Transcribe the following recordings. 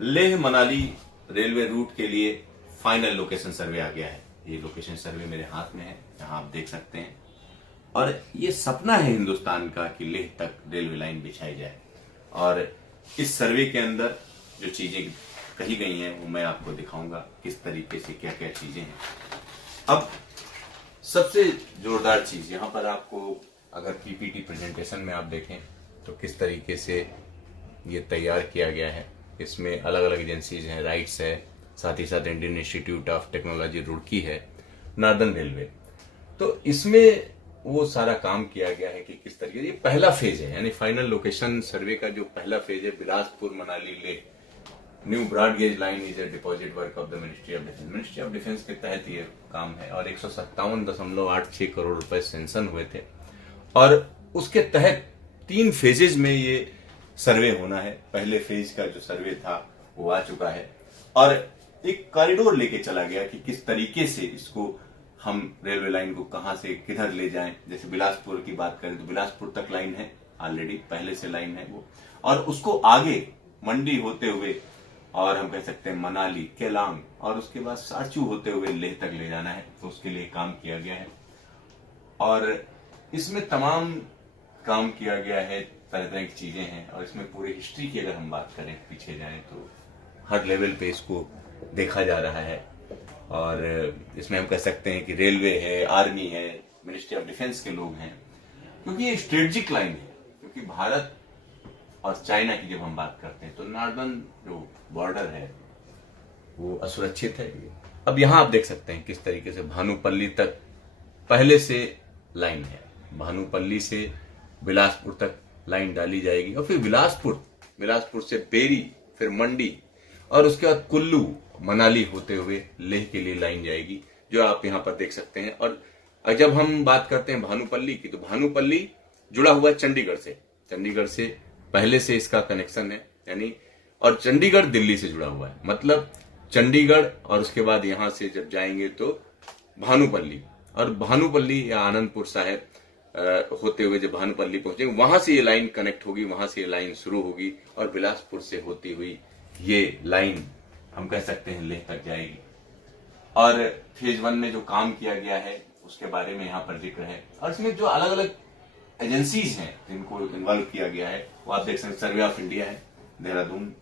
Leh Manali railway route के लिए final location survey आ गया है। ये लोकेशन सर्वे मेरे हाथ में है, यहाँ आप देख सकते हैं। और ये सपना है हिंदुस्तान का कि लेह तक रेलवे लाइन बिछाई जाए। और इस सर्वे के अंदर जो चीजें कही गई हैं वो मैं आपको दिखाऊंगा, किस तरीके से क्या क्या चीजें हैं। अब सबसे जोरदार चीज यहाँ पर आपको अगर पीपीटी प्रेजेंटेशन में आप देखें तो किस तरीके से ये तैयार किया गया है। इसमें अलग अलग एजेंसीज हैं, राइट्स है, साथ ही साथ Indian institute of technology Roorkee है, नॉर्दर्न रेलवे। तो इसमें वो सारा काम किया गया है कि किस तरीके से ये पहला फेज है, यानी फाइनल लोकेशन सर्वे का जो पहला फेज है, Bilaspur Manali Leh new broad gauge line is a deposit work of the ministry of defence. Ministry of defence के तहत ये काम है और 157.86 करोड़ रुपए सेंशन हुए थे। और उसके तहत 3 फेजेज में ये सर्वे होना है। पहले फेज का जो सर्वे था वो आ चुका है और एक कॉरिडोर लेके चला गया कि किस तरीके से इसको हम रेलवे लाइन को कहां से किधर ले जाएं। जैसे बिलासपुर की बात करें तो बिलासपुर तक लाइन है, ऑलरेडी पहले से लाइन है वो, और उसको आगे मंडी होते हुए और हम कह सकते हैं मनाली, केलांग और उसके बाद साचू होते हुए लेह तक ले जाना है। तो उसके लिए काम किया गया है और इसमें तमाम काम किया गया है, तरह तरह की चीजें हैं। और इसमें पूरी हिस्ट्री की अगर हम बात करें, पीछे जाएं तो हर लेवल पे इसको देखा जा रहा है। और इसमें हम कह सकते हैं कि रेलवे है, आर्मी है, मिनिस्ट्री ऑफ डिफेंस के लोग हैं, क्योंकि ये स्ट्रेटेजिक लाइन है। क्योंकि भारत और चाइना की जब हम बात करते हैं तो नॉर्दर्न जो बॉर्डर है वो असुरक्षित है। अब यहां आप देख सकते हैं किस तरीके से भानुपल्ली तक पहले से लाइन है, भानुपल्ली से बिलासपुर तक लाइन डाली जाएगी और फिर बिलासपुर से बेरी, फिर मंडी और उसके बाद कुल्लू मनाली होते हुए लेह के लिए लाइन जाएगी, जो आप यहां पर देख सकते हैं। और जब हम बात करते हैं भानुपल्ली की, तो भानुपल्ली जुड़ा हुआ है चंडीगढ़ से पहले से इसका कनेक्शन है, यानी और चंडीगढ़ दिल्ली से जुड़ा हुआ है। मतलब चंडीगढ़ और उसके बाद यहां से जब जाएंगे तो भानुपल्ली, और भानुपल्ली या आनंदपुर साहिब होते हुए जब भानुपल्ली पहुंचेंगे वहां से ये लाइन कनेक्ट होगी, वहां से ये लाइन शुरू होगी और बिलासपुर से होती हुई ये लाइन हम कह सकते हैं लेह तक जाएगी। और फेज 1 में जो काम किया गया है उसके बारे में यहाँ पर जिक्र है। और इसमें जो अलग अलग एजेंसीज हैं जिनको इन्वॉल्व किया गया है वो आप देख सकते हैं। सर्वे ऑफ इंडिया है Dehradun,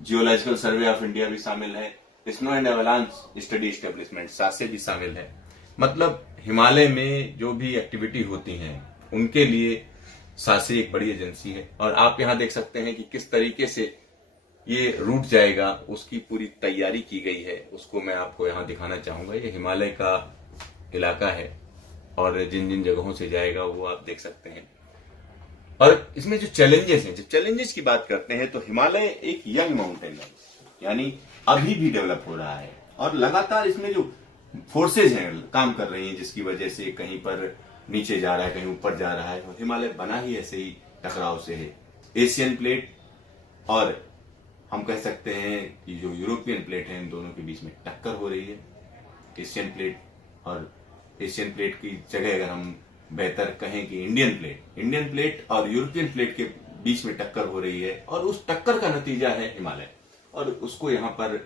geological survey of India भी शामिल है, snow and avalanche study establishment SASE भी शामिल है। मतलब हिमालय में जो भी एक्टिविटी होती हैं उनके लिए सासे एक बड़ी एजेंसी है। और आप यहाँ देख सकते हैं कि किस तरीके से ये रूट जाएगा, उसकी पूरी तैयारी की गई है। उसको मैं आपको यहाँ दिखाना चाहूंगा। ये हिमालय का इलाका है और जिन जिन जगहों से जाएगा वो आप देख सकते हैं। और इसमें जो चैलेंजेस हैं, जब चैलेंजेस की बात करते हैं तो हिमालय एक यंग माउंटेन है, यानी अभी भी डेवलप हो रहा है और लगातार इसमें जो फोर्सेज हैं काम कर रही हैं, जिसकी वजह से कहीं पर नीचे जा रहा है, कहीं ऊपर जा रहा है। हिमालय बना ही ऐसे ही टकराव से है। एशियन प्लेट और हम कह सकते हैं कि जो यूरोपियन प्लेट है, इन दोनों के बीच में टक्कर हो रही है। एशियन प्लेट की जगह अगर हम बेहतर कहें कि इंडियन प्लेट और यूरोपियन प्लेट के बीच में टक्कर हो रही है और उस टक्कर का नतीजा है हिमालय। और उसको यहाँ पर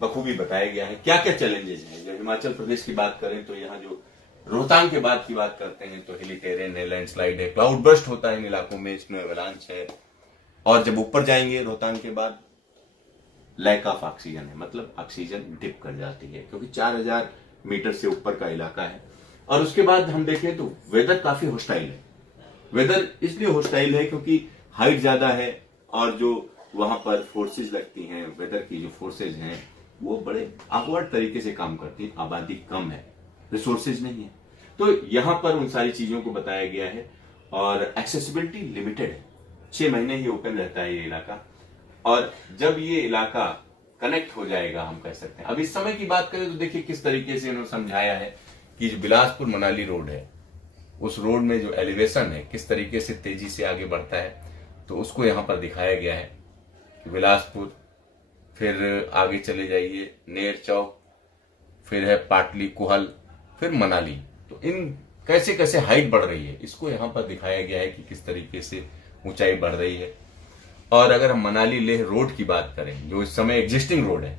बखूबी बताया गया है क्या क्या चैलेंजेस हैं। जब हिमाचल प्रदेश की बात करें तो यहाँ जो रोहतांग के बाद की बात करते हैं तो हिली टेरेन है, लैंडस्लाइड है, क्लाउड बर्स्ट होता है इन इलाकों में, स्नो एवलांच है। और जब ऊपर जाएंगे रोहतांग के बाद लैक ऑफ ऑक्सीजन है, मतलब ऑक्सीजन डिप कर जाती है क्योंकि 4000 मीटर से ऊपर का इलाका है। और उसके बाद हम देखें तो वेदर काफी होस्टाइल है। वेदर इसलिए होस्टाइल है क्योंकि हाइट ज्यादा है और जो वहां पर फोर्सेज लगती हैं, वेदर की जो फोर्सेज हैं वो बड़े ऑकवर्ड तरीके से काम करती है। आबादी कम है, रिसोर्सेज नहीं है, तो यहां पर उन सारी चीजों को बताया गया है। और एक्सेसिबिलिटी लिमिटेड है, 6 महीने ही ओपन रहता है ये इलाका। और जब ये इलाका कनेक्ट हो जाएगा, हम कह सकते हैं। अब इस समय की बात करें तो देखिए किस तरीके से इन्होंने समझाया है कि जो बिलासपुर मनाली रोड है, उस रोड में जो एलिवेशन है किस तरीके से तेजी से आगे बढ़ता है, तो उसको यहाँ पर दिखाया गया है कि बिलासपुर, फिर आगे चले जाइए नेर चौक, फिर है पाटली कुहल, फिर मनाली। तो इन कैसे कैसे हाइट बढ़ रही है इसको यहाँ पर दिखाया गया है कि किस तरीके से ऊंचाई बढ़ रही है। और अगर हम मनाली लेह रोड की बात करें, जो इस समय एग्जिस्टिंग रोड है,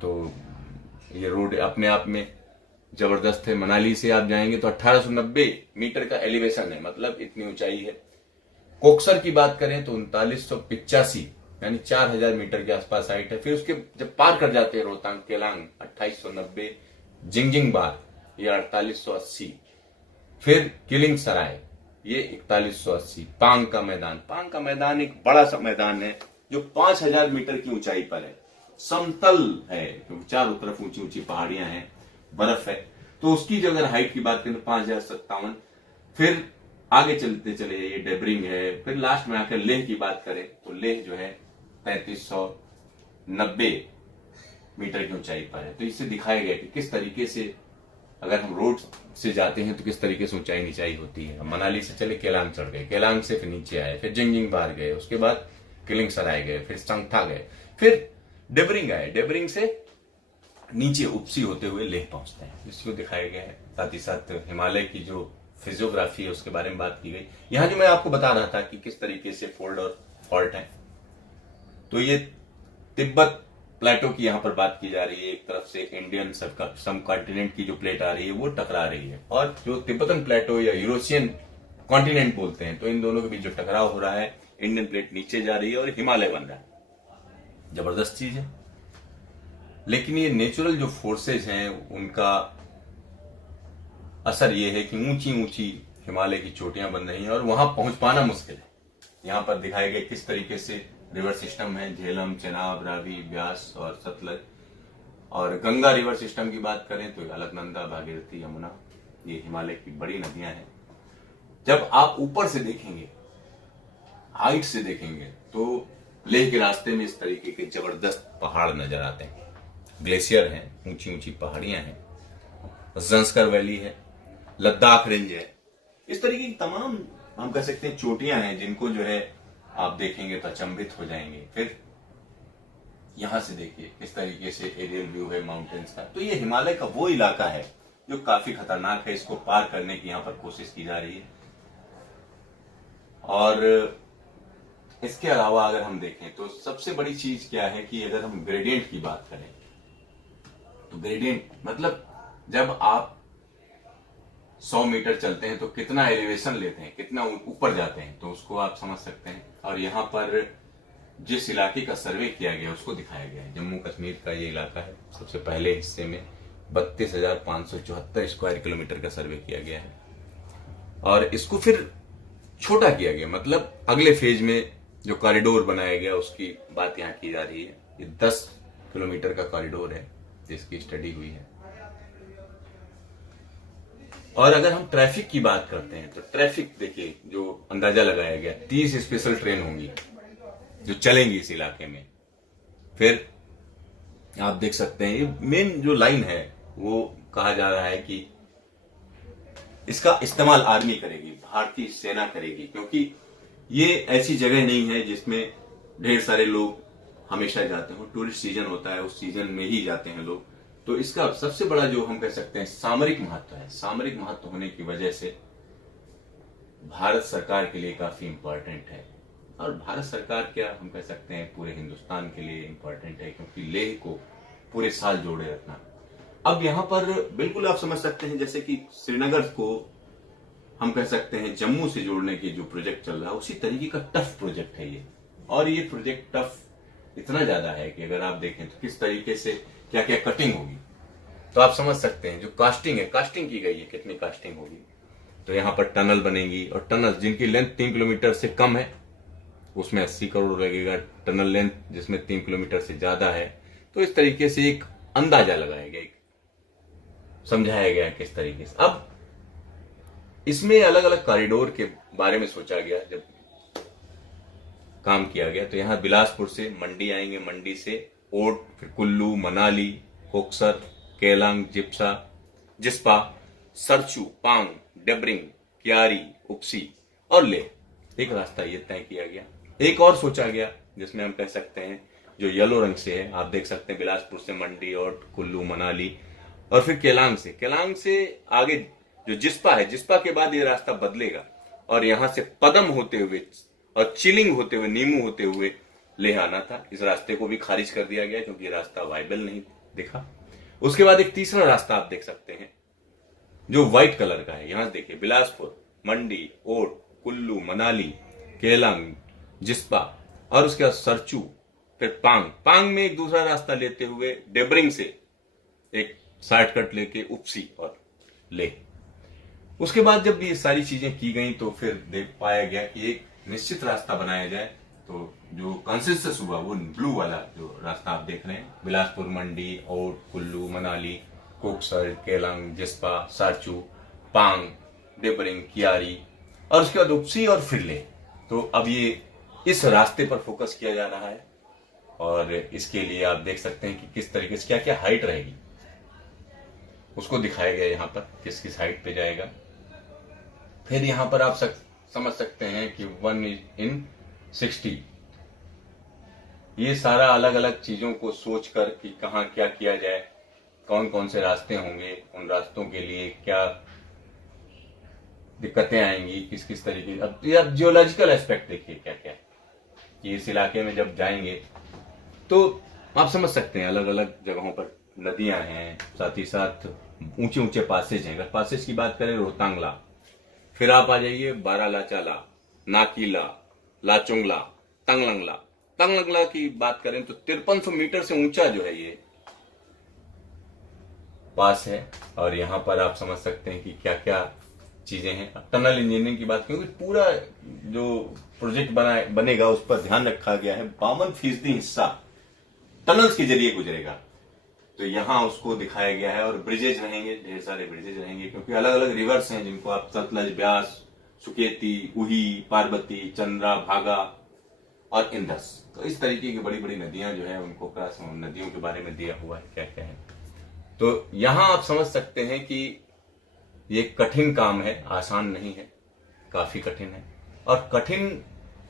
तो ये रोड अपने आप में जबरदस्त है। मनाली से आप जाएंगे तो 1890 मीटर का एलिवेशन है, मतलब इतनी ऊंचाई है। कोक्सर की बात करें तो 3985 यानी 4000 मीटर के आसपास हाइट है। फिर उसके जब पार कर जाते हैं रोहतांग केलांग 2890, जिंगजिंग बार ये 4880, फिर किलिंग सराय ये 4180, पांग का मैदान एक बड़ा सा मैदान है जो 5000 मीटर की ऊंचाई पर है, समतल है क्योंकि चारों तरफ ऊंची ऊंची पहाड़ियां हैं, बर्फ है। तो उसकी जो अगर हाइट की बात करें तो 5057। फिर आगे चलते चले ये डेबरिंग है। फिर लास्ट में आकर लेह की बात करें तो लेह जो है 3390 मीटर की ऊंचाई पर है। तो इससे दिखाया गया कि किस तरीके से अगर हम रोड से जाते हैं तो किस तरीके से ऊंचाई नीचाई होती है। हम मनाली से चले केलांग चढ़ गए, केलांग से फिर नीचे आए, फिर जिंगजिंग बाहर गए, उसके बाद किलिंग सराय गए, फिर संगथा गए, फिर डेबरिंग आए, डेबरिंग से नीचे उपसी होते हुए लेह पहुंचते हैं। इसको दिखाया गया है। साथ ही साथ हिमालय की जो फिजियोग्राफी है उसके बारे में बात की गई। यहां जो मैं आपको बता रहा था कि किस तरीके से फोल्ड और फॉल्ट है, तो ये तिब्बत प्लेटो की यहां पर बात की जा रही है। एक तरफ से इंडियन सब कॉन्टिनेंट की जो प्लेट आ रही है वो टकरा रही है, और जो तिब्बतन प्लेटो या यूरोशियन कॉन्टिनेंट बोलते हैं, तो इन दोनों के बीच जो टकराव हो रहा है, इंडियन प्लेट नीचे जा रही है और हिमालय बन रहा है। जबरदस्त चीज है। लेकिन ये नेचुरल जो फोर्सेज हैं उनका असर ये है कि ऊंची ऊंची हिमालय की चोटियां बन रही हैं और वहां पहुंच पाना मुश्किल है। यहां पर दिखाए गए किस तरीके से रिवर सिस्टम है, झेलम, चेनाब, रावी, ब्यास और सतलज। और गंगा रिवर सिस्टम की बात करें तो अलकनंदा, भागीरथी, यमुना, ये हिमालय की बड़ी नदियां हैं। जब आप ऊपर से देखेंगे, हाइट से देखेंगे, तो लेह के रास्ते में इस तरीके के जबरदस्त पहाड़ नजर आते हैं। ग्लेशियर हैं, ऊंची ऊंची पहाड़ियां हैं, जंस्कर वैली है, लद्दाख रेंज है। इस तरीके की तमाम हम कह सकते हैं चोटियां हैं जिनको जो है आप देखेंगे तो अचंभित हो जाएंगे। फिर यहां से देखिए किस तरीके से एरियल व्यू है माउंटेन्स का। तो ये हिमालय का वो इलाका है जो काफी खतरनाक है। इसको पार करने की यहां पर कोशिश की जा रही है। और इसके अलावा अगर हम देखें तो सबसे बड़ी चीज क्या है कि अगर हम ग्रेडियंट की बात करें तो ग्रेडियंट मतलब जब आप 100 मीटर चलते हैं तो कितना एलिवेशन लेते हैं, कितना ऊपर जाते हैं, तो उसको आप समझ सकते हैं। और यहाँ पर जिस इलाके का सर्वे किया गया उसको दिखाया गया है। जम्मू कश्मीर का ये इलाका है। सबसे पहले हिस्से में 32,574 स्क्वायर किलोमीटर का सर्वे किया गया है और इसको फिर छोटा किया गया, मतलब अगले फेज में जो कॉरिडोर बनाया गया उसकी बात यहाँ की जा रही है। ये 10 किलोमीटर का कॉरिडोर है जिसकी स्टडी हुई है। और अगर हम ट्रैफिक की बात करते हैं तो ट्रैफिक देखिए, जो अंदाजा लगाया गया 30 स्पेशल ट्रेन होंगी जो चलेंगी इस इलाके में। फिर आप देख सकते हैं ये मेन जो लाइन है वो कहा जा रहा है कि इसका इस्तेमाल आर्मी करेगी, भारतीय सेना करेगी, क्योंकि ये ऐसी जगह नहीं है जिसमें ढेर सारे लोग हमेशा जाते हो। टूरिस्ट सीजन होता है, उस सीजन में ही जाते हैं लोग। तो इसका सबसे बड़ा जो हम कह सकते हैं सामरिक महत्व है। सामरिक महत्व होने की वजह से भारत सरकार के लिए काफी इंपॉर्टेंट है। और भारत सरकार क्या हम कह सकते हैं पूरे हिंदुस्तान के लिए इंपॉर्टेंट है, क्योंकि लेह को पूरे साल जोड़े रखना। अब यहां पर बिल्कुल आप समझ सकते हैं जैसे कि श्रीनगर को हम कह सकते हैं जम्मू से जोड़ने की जो प्रोजेक्ट चल रहा है, उसी तरीके का टफ प्रोजेक्ट है ये। और ये प्रोजेक्ट टफ इतना ज्यादा है कि अगर आप देखें तो किस तरीके से क्या क्या कटिंग होगी, तो आप समझ सकते हैं। जो कास्टिंग है, कास्टिंग की गई है, कितनी कास्टिंग होगी। तो यहाँ पर टनल बनेगी और टनल जिनकी लेंथ 3 किलोमीटर से कम है उसमें 80 करोड़ लगेगा। टनल लेंथ जिसमें 3 किलोमीटर से ज्यादा है, तो इस तरीके से एक अंदाजा लगाया गया, समझाया गया किस तरीके से। अब इसमें अलग अलग कॉरिडोर के बारे में सोचा गया, जब काम किया गया। तो यहाँ बिलासपुर से मंडी आएंगे, मंडी से ओट, फिर कुल्लू, मनाली, कोक्सर, केलांग, जिस्पा, सरचू, पांग, डेबरिंग, क्यारी, उपसी और लेह। एक रास्ता ये तय किया गया। एक और सोचा गया जिसमें हम कह सकते हैं जो येलो रंग से है, आप देख सकते हैं बिलासपुर से मंडी, ओट, कुल्लू, मनाली और फिर केलांग से आगे जो जिस्पा है, जिस्पा के बाद ये रास्ता बदलेगा और यहां से पदम होते हुए और चिलिंग होते हुए, नीमू होते हुए लेह आना था। इस रास्ते को भी खारिज कर दिया गया क्योंकि ये रास्ता वाइबल नहीं दिखा। उसके बाद एक तीसरा रास्ता आप देख सकते हैं जो व्हाइट कलर का है। यहां देखिए, बिलासपुर, मंडी, ओट, कुल्लू, मनाली, केलांग, जिस्पा और उसके बाद सरचू, फिर पांग। पांग में एक दूसरा रास्ता लेते हुए डेबरिंग से एक शॉर्टकट लेके उपसी और ले। उसके बाद जब ये सारी चीजें की गई तो फिर देख पाया गया कि एक निश्चित रास्ता बनाया जाए। तो जो कंसेंसस हुआ वो ब्लू वाला जो रास्ता आप देख रहे हैं, बिलासपुर, मंडी, ओट, कुल्लू, मनाली, कोकसर, केलांग, जिस्पा, सारचू, पांग, डेबरिंग, कियारी और उसके बाद उपसी और फिर ले। तो अब ये इस रास्ते पर फोकस किया जा रहा है और इसके लिए आप देख सकते हैं कि किस तरीके से क्या क्या हाइट रहेगी उसको दिखाया गया यहाँ पर, किस किस हाइट पे जाएगा। फिर यहाँ पर आप समझ सकते हैं कि 1:60 ये सारा अलग अलग चीजों को सोचकर कि कहाँ क्या किया जाए, कौन कौन से रास्ते होंगे, उन रास्तों के लिए क्या दिक्कतें आएंगी, किस किस तरीके। अब जियोलॉजिकल एस्पेक्ट देखिए क्या क्या है कि इस इलाके में जब जाएंगे तो आप समझ सकते हैं अलग अलग जगहों पर नदियां हैं, साथ ही साथ ऊंचे ऊंचे पासेज हैं। अगर पासेज की बात करें, रोहतांगला, फिर आप आ जाइए बारालाचाला, नाकीला, लाचुंगला, तंगलंगला। तंगलंगला की बात करें तो 5300 मीटर से ऊंचा जो है ये पास है और यहाँ पर आप समझ सकते हैं कि क्या क्या चीजें हैं। टनल इंजीनियरिंग की बात क्योंकि पूरा जो प्रोजेक्ट बनेगा उस पर ध्यान रखा गया है। 52% हिस्सा टनल्स के जरिए गुजरेगा, तो यहां उसको दिखाया गया है। और ब्रिजेज रहेंगे, ढेर सारे ब्रिजेज रहेंगे क्योंकि अलग अलग रिवर्स हैं जिनको आप सतलज, ब्यास, सुकेती, उही, पार्वती, चंद्रा, भागा और इंदस, तो इस तरीके की बड़ी बड़ी नदियां जो है उनको नदियों के बारे में दिया हुआ है क्या क्या है। तो यहां आप समझ सकते हैं कि ये कठिन काम है, आसान नहीं है, काफी कठिन है। और कठिन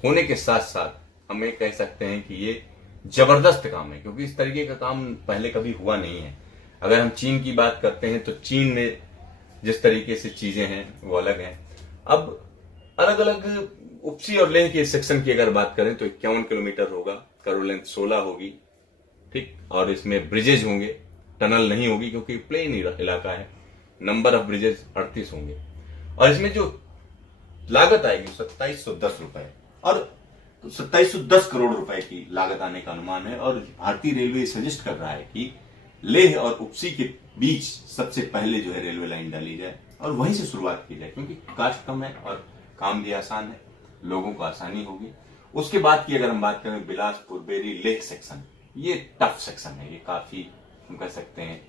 होने के साथ साथ हम ये कह सकते हैं कि ये जबरदस्त काम है क्योंकि इस तरीके का काम पहले कभी हुआ नहीं है। अगर हम चीन की बात करते हैं तो चीन में जिस तरीके से चीजें हैं वो अलग हैं। अब अलग अलग उपसी और लेह के सेक्शन की अगर बात करें तो 51 किलोमीटर होगा, करोड़ लेंथ 16 होगी, ठीक। और इसमें ब्रिजेज होंगे, टनल नहीं होगी क्योंकि प्लेन इलाका है। नंबर ऑफ ब्रिजेज 38 होंगे और इसमें जो लागत आएगी 2710 रुपए और 2710 करोड़ रुपए की लागत आने का अनुमान है। और भारतीय रेलवे सजेस्ट कर रहा है कि लेह और उपसी के बीच सबसे पहले जो है रेलवे लाइन डाली जाए और वहीं से शुरुआत की जाए क्योंकि कास्ट कम है और काम भी आसान है, लोगों को आसानी होगी। उसके बाद की अगर हम बात करें, बिलासपुर, बेरी, लेह सेक्शन, ये टफ सेक्शन है, ये काफी हम कह सकते हैं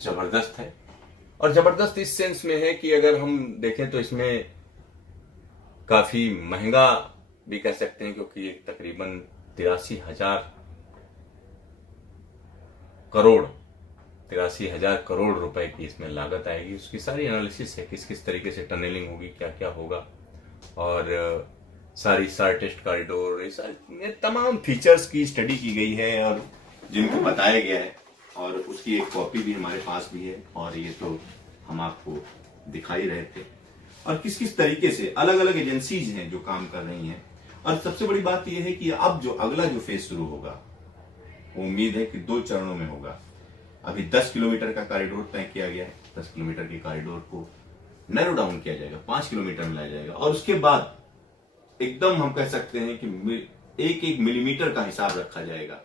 जबरदस्त है। और जबरदस्त इस सेंस में है कि अगर हम देखें तो इसमें काफी महंगा भी कह सकते हैं क्योंकि ये तकरीबन 83,000 करोड़ रुपए की इसमें लागत आएगी। उसकी सारी एनालिसिस है, किस किस तरीके से टनलिंग होगी, क्या क्या होगा और सारी शॉर्टेस्ट कॉरिडोर, ये तमाम फीचर्स की स्टडी की गई है और जिनको बताया गया है। और उसकी एक कॉपी भी हमारे पास भी है और ये तो हम आपको दिखाई रहे थे। और किस किस तरीके से अलग अलग एजेंसीज हैं जो काम कर रही हैं। और सबसे बड़ी बात यह है कि अब जो अगला जो फेज शुरू होगा, उम्मीद है कि 2 चरणों में होगा। अभी 10 किलोमीटर का कॉरिडोर तय किया गया है, 10 किलोमीटर के कॉरिडोर को नैरो डाउन किया जाएगा, 5 किलोमीटर में लाया जाएगा और उसके बाद एकदम हम कह सकते हैं कि एक एक मिलीमीटर का हिसाब रखा जाएगा।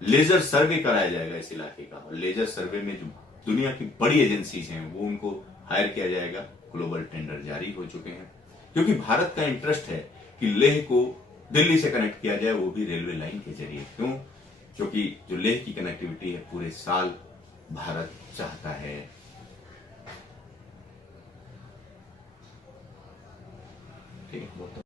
लेजर सर्वे कराया जाएगा इस इलाके का और लेजर सर्वे में जो दुनिया की बड़ी एजेंसीज हैं वो उनको हायर किया जाएगा। ग्लोबल टेंडर जारी हो चुके हैं क्योंकि भारत का इंटरेस्ट है कि लेह को दिल्ली से कनेक्ट किया जाए, वो भी रेलवे लाइन के जरिए। क्यों? क्योंकि जो लेह की कनेक्टिविटी है पूरे साल भारत चाहता है